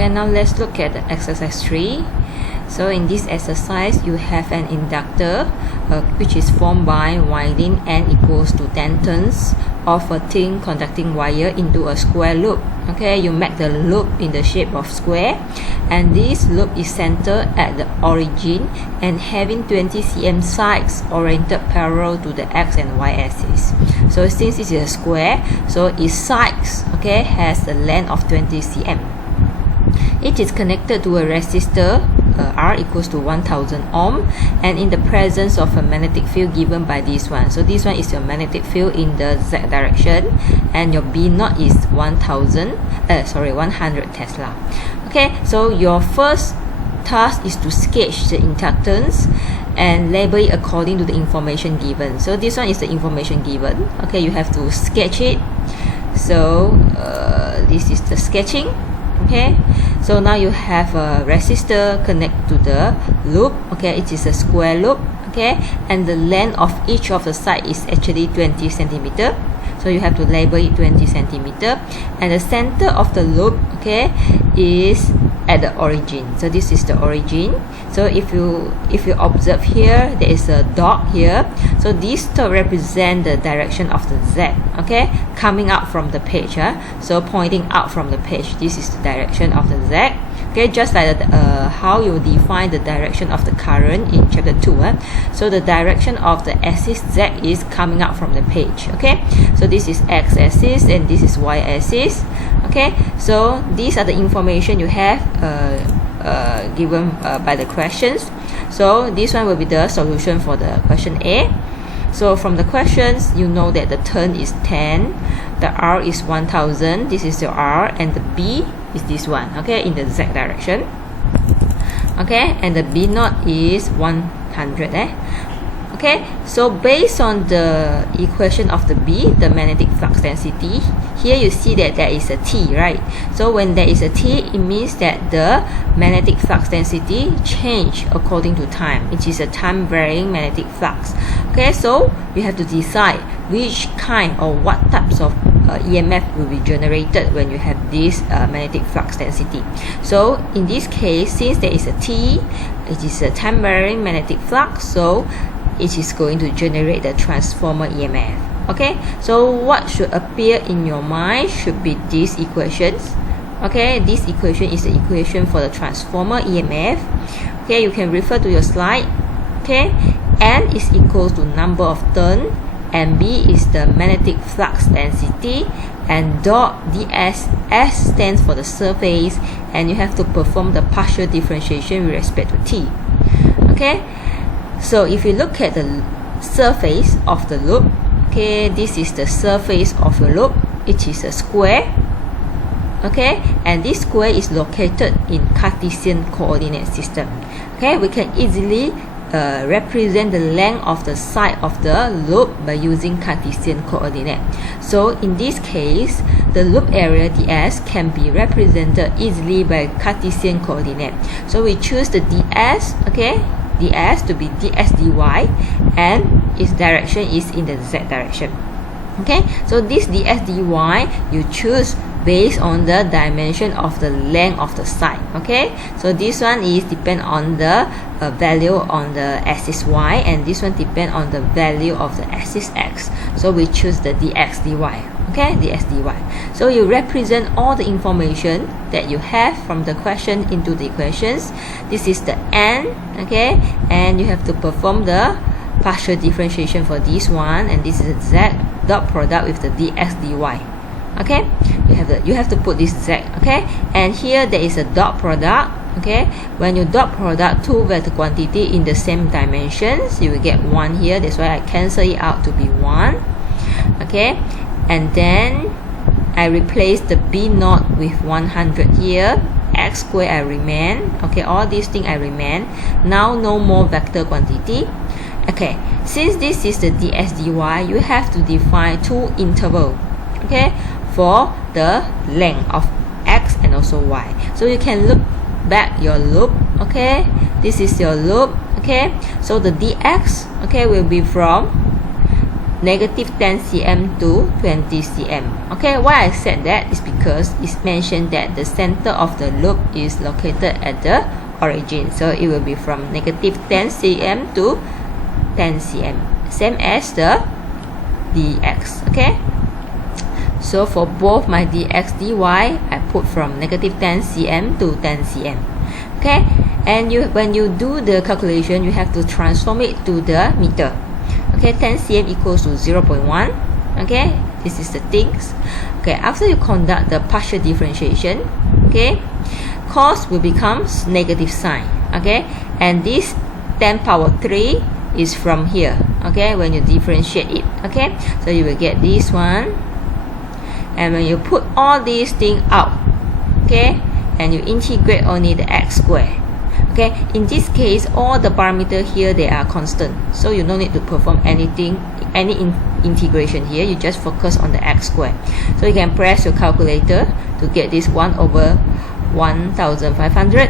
Okay, now let's look at the exercise 3. So in this exercise, you have an inductor which is formed by winding N equals to 10 turns of a thin conducting wire into a square loop. Okay, you make the loop in the shape of square, and this loop is centered at the origin and having 20 cm sides oriented parallel to the x and y axis. So since this is a square, so its sides, okay, has a length of 20 cm. It is connected to a resistor R equals to 1000 ohm, and in the presence of a magnetic field given by this one. So this one is your magnetic field in the Z direction, and your B naught is 100 Tesla. Okay, so your first task is to sketch the inductance and label it according to the information given. So this one is the information given. Okay, you have to sketch it. So this is the sketching. Okay, so now you have a resistor connect to the loop. Okay, it is a square loop. Okay, and the length of each of the side is actually 20 centimeter. So you have to label it 20 centimeter, and the center of the loop, okay, is at the origin. So this is the origin. So if you observe here, there is a dot here. So this dot represent the direction of the Z, okay, coming out from the page. So pointing out from the page, this is the direction of the Z. Okay, just like how you define the direction of the current in chapter 2. So the direction of the axis Z is coming out from the page. Okay, so this is X axis and this is Y axis. Okay, so these are the information you have given by the questions. So this one will be the solution for the question A. So from the questions, you know that the turn is 10, the R is 1000, this is your R, and the B is this one, okay, in the Z direction. Okay, and the B naught is 100. Okay, so based on the equation of the B, the magnetic flux density, here you see that there is a T, right? So when there is a T, it means that the magnetic flux density change according to time. It is a time varying magnetic flux. Okay, so you have to decide which kind or what types of EMF will be generated when you have this magnetic flux density. So in this case, since there is a T, it is a time varying magnetic flux, so it is going to generate the transformer EMF. Okay, so what should appear in your mind should be these equations. Okay, this equation is the equation for the transformer EMF. Okay, you can refer to your slide. Okay, N is equals to number of turn, and B is the magnetic flux density, and dot ds, S stands for the surface, and you have to perform the partial differentiation with respect to T. Okay, so if you look at the surface of the loop, okay, this is the surface of the loop. It is a square. Okay, and this square is located in Cartesian coordinate system. Okay, we can easily represent the length of the side of the loop by using Cartesian coordinate. So in this case, the loop area ds can be represented easily by Cartesian coordinate. So we choose the ds, okay, ds to be ds dy, and its direction is in the z direction. Okay, so this ds dy you choose based on the dimension of the length of the side. Okay, so this one is depend on the value on the axis y, and this one depend on the value of the axis x. So we choose the dx dy. Okay, dx dy. So you represent all the information that you have from the question into the equations. This is the n. Okay, and you have to perform the partial differentiation for this one, and this is the z dot product with the dx dy. Okay, you have to put this z. Okay, and here there is a dot product. Okay, when you dot product two vector quantity in the same dimensions, you will get 1 here. That's why I cancel it out to be 1. Okay, and then I replace the B naught with 100 here. X square I remain. Okay, all these things I remain. Now no more vector quantity. Okay, since this is the ds dy, you have to define two intervals. Okay, for the length of x and also y. So you can look back your loop. Okay, this is your loop. Okay, so the dx, okay, will be from negative 10 cm to 20 cm. Okay, why I said that is because it's mentioned that the center of the loop is located at the origin, so it will be from negative 10 cm to 10 cm, same as the dx. Okay, so for both my dx dy, I put from negative 10 cm to 10 cm. Okay, and when you do the calculation, you have to transform it to the meter. Okay, 10 cm equals to 0.1. Okay, this is the things. Okay, after you conduct the partial differentiation, okay, cos will become negative sign. Okay, and this 10 power 3 is from here. Okay, when you differentiate it. Okay, so you will get this one, and when you put all these things out, okay, and you integrate only the x squared. Okay, in this case, all the parameters here, they are constant, so you don't need to perform any integration here. You just focus on the x squared. So you can press your calculator to get this 1 over 1500,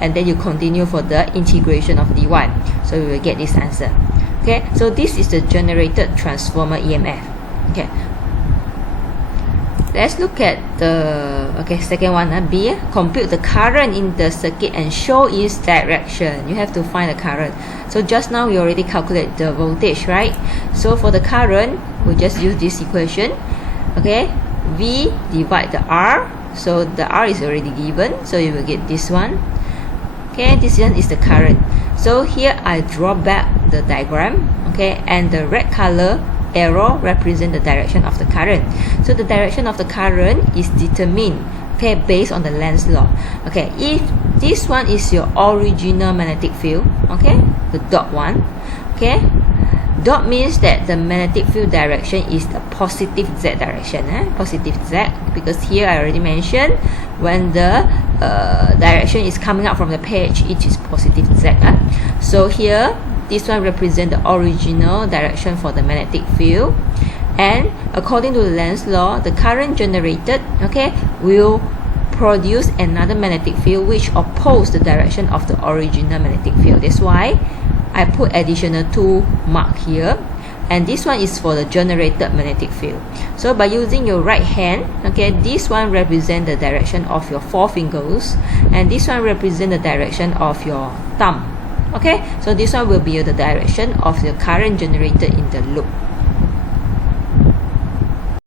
and then you continue for the integration of dy, so you will get this answer. Okay, so this is the generated transformer EMF. Okay, let's look at the second one. B, compute the current in the circuit and show its direction. You have to find the current. So just now we already calculate the voltage, right? So for the current, we just use this equation. Okay, V divide the R. So the R is already given, so you will get this one. Okay, this one is the current. So here I draw back the diagram. Okay, and the red color arrow represent the direction of the current. So the direction of the current is determined, okay, based on the Lenz's law. Okay, if this one is your original magnetic field, okay, the dot one, okay, dot means that the magnetic field direction is the positive z direction, positive z, because here I already mentioned when the direction is coming out from the page, it is positive z. So here this one represents the original direction for the magnetic field, and according to the Lenz's law, the current generated, okay, will produce another magnetic field which opposes the direction of the original magnetic field. That's why I put additional 2 mark here, and this one is for the generated magnetic field. So by using your right hand, okay, this one represents the direction of your 4 fingers, and this one represents the direction of your thumb. Okay, so this one will be the direction of the current generated in the loop.